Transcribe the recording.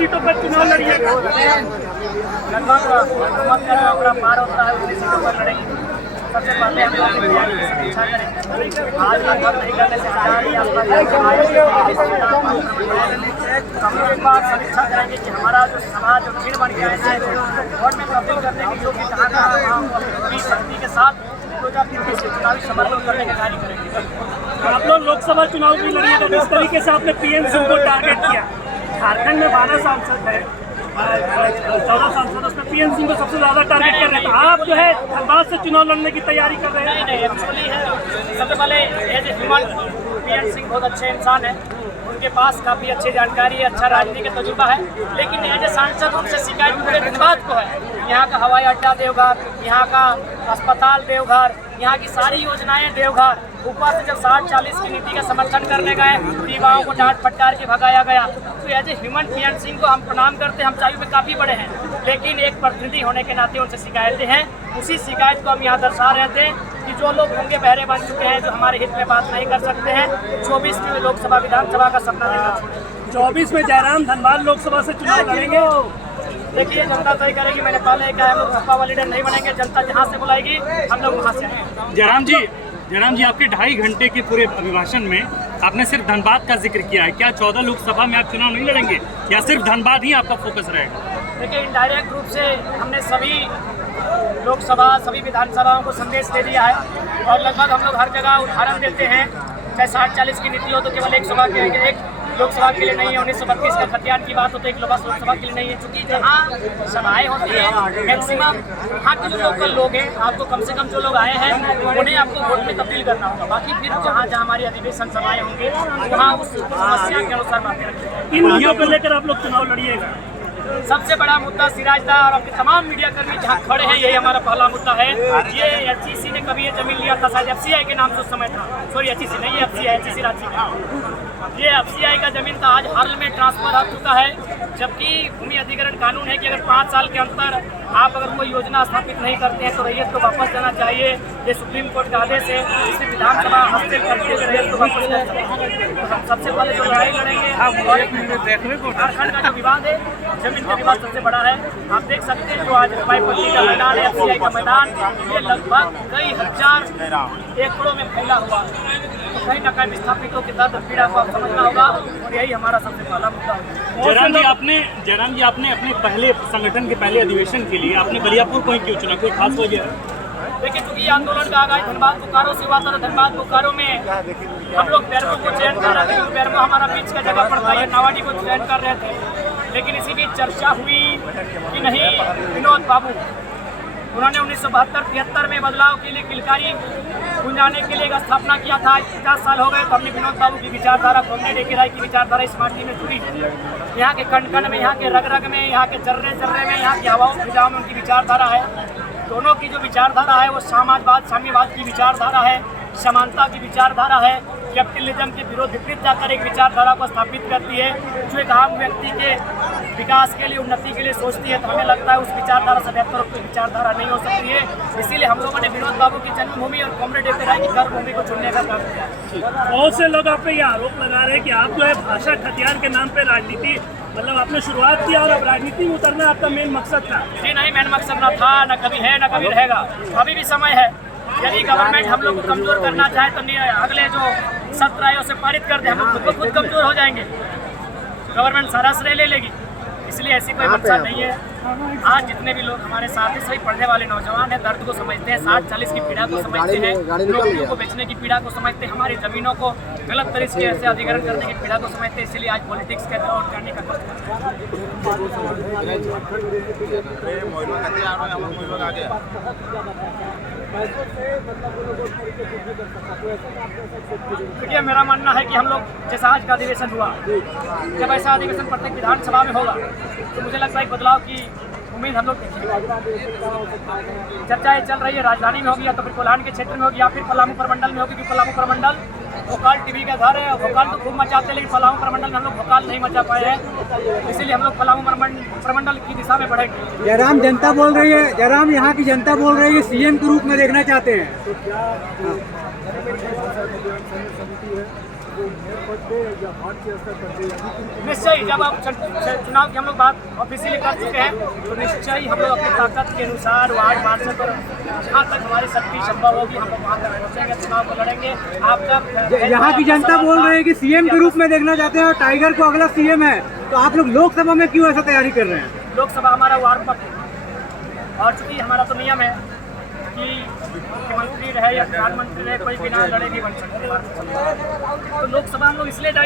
सीटों पर चुनाव लड़िएगा? लगभग पार होता है, उतनी सीटों पर लड़ेंगे। सबसे पहले हम लोग इच्छा करेंगे आज लगभग नहीं करने से हम लोग एक बार समीक्षा करेंगे कि हमारा जो समाज जो भीड़ बन गया है वोट में तब्दील करने की जो कि कहाँ पूरी शक्ति के साथ 2023 से चुनावी समर्थन करने का कार्य करेंगे। आप लोग लोकसभा चुनाव भी लड़िएगा, जिस तरीके से आपने पीएम सिंह को टारगेट किया। झारखंड में 12 सांसद है, 14 सांसद, उसमें पीएम सिंह को सबसे ज्यादा टारगेट कर रहे हैं। आप जो है धनबाद से चुनाव लड़ने की तैयारी कर रहे हैं? नहीं, एक्चुअली है सबसे पहले as a human PM Singh बहुत अच्छे इंसान है, उनके पास काफ़ी अच्छी जानकारी है, अच्छा राजनीति का तजुर्बा है। लेकिन एज ए सांसद उनसे शिकायत पूरे धनबाद को है। यहाँ का हवाई अड्डा देवघर, यहाँ का अस्पताल देवघर, यहाँ की सारी योजनाएं देवघर, ऊपर से जब 60-40 की नीति का समर्थन करने गए युवाओं को डांट फटकार के भगाया गया। तो as a human PM Singh को हम प्रणाम करते हैं, हम चायु में काफ़ी बड़े हैं, लेकिन एक प्रतिनिधि होने के नाते उनसे शिकायतें हैं। उसी शिकायत को हम यहाँ दर्शा रहे थे कि जो लोग गूंगे बहरे बन चुके हैं, जो हमारे हित में बात नहीं कर सकते हैं, 24 में लोकसभा विधानसभा का सपना देखना छोड़े। 24 में जयराम धनबाद लोकसभा से चुनाव लड़ेंगे? देखिए, जनता तय करेगी। मैंने पहले कहा हम लोग सपा वाले लीडर नहीं बनेंगे, जनता जहाँ से बुलाएगी हम लोग वहाँ से आएंगे। जयराम जी आपके 2.5 घंटे के पूरे अभिभाषण में आपने सिर्फ धनबाद का जिक्र किया है। क्या 14 लोकसभा में आप चुनाव नहीं लड़ेंगे या सिर्फ धनबाद ही आपका फोकस रहेगा? देखिए, इनडायरेक्ट रूप से हमने सभी लोकसभा सभी विधानसभाओं को संदेश दे दिया है और लगभग हम लोग हर जगह उदाहरण देते हैं। चाहे 60-40 की नीति हो तो केवल एक लोकसभा के लिए नहीं है, 1932 का खतियान की बात हो तो एक लोकसभा के लिए नहीं है। चूँकि जहाँ सभाएं होती है मैक्सिमम वहाँ के जो लोकल लोग हैं, आपको कम से कम जो लोग आए हैं उन्हें आपको वोट में तब्दील करना होगा। बाकी फिर जहाँ जहाँ हमारी अधिवेशन सभाएं होंगी वहाँ उस समस्या के अनुसार बातें रखेंगे। इन मुद्दों को लेकर आप लोग चुनाव लड़िएगा? सबसे बड़ा मुद्दा सिराजदा और आपके तमाम मीडिया कर्मी जहाँ खड़े हैं, यही हमारा पहला मुद्दा है। ये एचईसी ने कभी ये जमीन लिया था, शायद एफसीआई के नाम से उस समय था, सॉरी एचईसी नहीं, ये एफसीआई रांची का। ये एफसीआई का जमीन था, आज हाल में ट्रांसफर हो चुका है। जबकि भूमि अधिग्रहण कानून है कि अगर 5 साल के अंदर आप अगर कोई योजना स्थापित नहीं करते हैं तो रैयत को वापस जाना चाहिए। ये सुप्रीम कोर्ट का आदेश है, इसमें विधानसभा हस्तक्षेप करते हुए रैयत को वापस जाना चाहिए। तो हम सबसे पहले जो लड़ाई लड़ेंगे, झारखंड का जो विवाद है, जमीन का विवाद सबसे बड़ा है। आप देख सकते हैं जो आज पाईपट्टी का मैदान है, एफसीआई का मैदान, ये लगभग कई हजार एकड़ों में फैला हुआ है। तो कहीं ना कहीं विस्थापितों की दर्द पीड़ा को आप समझना होगा और यही हमारा सबसे पहला मुद्दा है। जयराम जी आपने अपने पहले संगठन के पहले अधिवेशन के लिए आपने बलियापुर को ही क्यों चुना, कोई खास वजह? देखिए, चूंकि आंदोलन का आगाज धनबाद बोकारो से हुआ था, तो धनबाद बोकारो में हम लोग बैरमो को चयन कर रहे थे क्योंकि बैरमो हमारा बीच का जगह पड़ता है, नावाडी को चयन कर रहे थे। लेकिन इसी बीच चर्चा हुई कि नहीं, विनोद बाबू उन्होंने 1972-73 में बदलाव के लिए किलकारी गुंजाने के लिए एक स्थापना किया था। 50 साल हो गए तो हमने विनोद बाबू की विचारधारा, कॉमरेड ए.के. राय की विचारधारा इस माटी में जुड़ी। यहाँ के कण कण में, यहाँ के रग रग में, यहाँ के चर्रे चर्रे में, यहाँ की हवाओं फिजाओं में उनकी विचारधारा है। दोनों की जो विचारधारा है वो साम्यवाद की विचारधारा है, समानता की विचारधारा है, कैपिटलिज्म के विपरीत जाकर एक विचारधारा को स्थापित करती है जो एक आम व्यक्ति के विकास के लिए, उन्नति के लिए सोचती है। तो हमें लगता है उस विचारधारा से बेहतर कोई विचारधारा नहीं हो सकती है। इसीलिए हम लोगों ने विनोद बाबू की जन्मभूमि और कॉमरेड ए.के. राय की कर्मभूमि को चुनने का काम किया। बहुत से लोग आप पे ये आरोप लगा रहे हैं कि आप जो है भाषा हथियार के नाम पे राजनीति, मतलब आपने शुरुआत किया और अब राजनीति में उतरना आपका मेन मकसद था? जी नहीं, मेन मकसद ना था, न कभी है, न कभी रहेगा। अभी भी समय है। यदि गवर्नमेंट हम लोग को कमजोर करना चाहे तो अगले जो 17 आयों से पारित कर दे, हम लोग खुद कमजोर हो जाएंगे, गवर्नमेंट सारा श्रेय ले लेगी। इसलिए ऐसी कोई मकसद नहीं है। आज जितने भी लोग हमारे साथ हैं सभी पढ़ने वाले नौजवान हैं, दर्द को समझते हैं, 60-40 की पीड़ा को समझते हैं, नौकरियों को बेचने की पीड़ा को समझते हैं, हमारी ज़मीनों को गलत तरीके से अधिग्रहण करने की पीड़ा को समझते हैं। इसलिए आज पॉलिटिक्स के दौर करने का देखिए, मेरा मानना है कि हम लोग जैसा आज का अधिवेशन हुआ, जब ऐसा अधिवेशन प्रत्येक विधानसभा में होगा तो मुझे लगता है बदलाव की उम्मीद हम लोग देखेंगे। चर्चाएं चल रही है, राजधानी में होगी या तो फिर कोल्हान के क्षेत्र में होगी या फिर पलामू प्रमंडल में होगी, क्योंकि पलामू प्रमंडल भोकाल टीवी का घर है। भोकाल तो खूब मचाते हैं, लेकिन पलामू प्रमंडल में हम लोग भोकाल नहीं मचा पाए हैं, इसीलिए हम लोग पलामू प्रमंडल की दिशा में बढ़ेंगे। जयराम जनता बोल रही है, जयराम यहाँ की जनता बोल रही है सीएम के रूप में देखना चाहते हैं। निश्चय जब आप चुनाव की हम लोग बात ऑफिशियली कर चुके हैं तो निश्चय ही हम लोग अपनी ताकत के अनुसार वार्ड पार्षद पर जहाँ तक हमारी शक्ति संभव होगी हम लोग वहाँ तक पहुँचेंगे, चुनाव को लड़ेंगे। आपका यहाँ की जनता बोल रही है कि सीएम के रूप में देखना चाहते हैं और टाइगर को अगला सीएम है, तो आप लोग लोकसभा में क्यों ऐसा तैयारी कर रहे हैं? लोकसभा हमारा वार्ड पक्ष है और चूंकि हमारा तो नियम है कि मुख्यमंत्री रहे या प्रधानमंत्री रहे कोई बिना लड़े भी बन सकते हैं। तो लोकसभा हम लोग इसलिए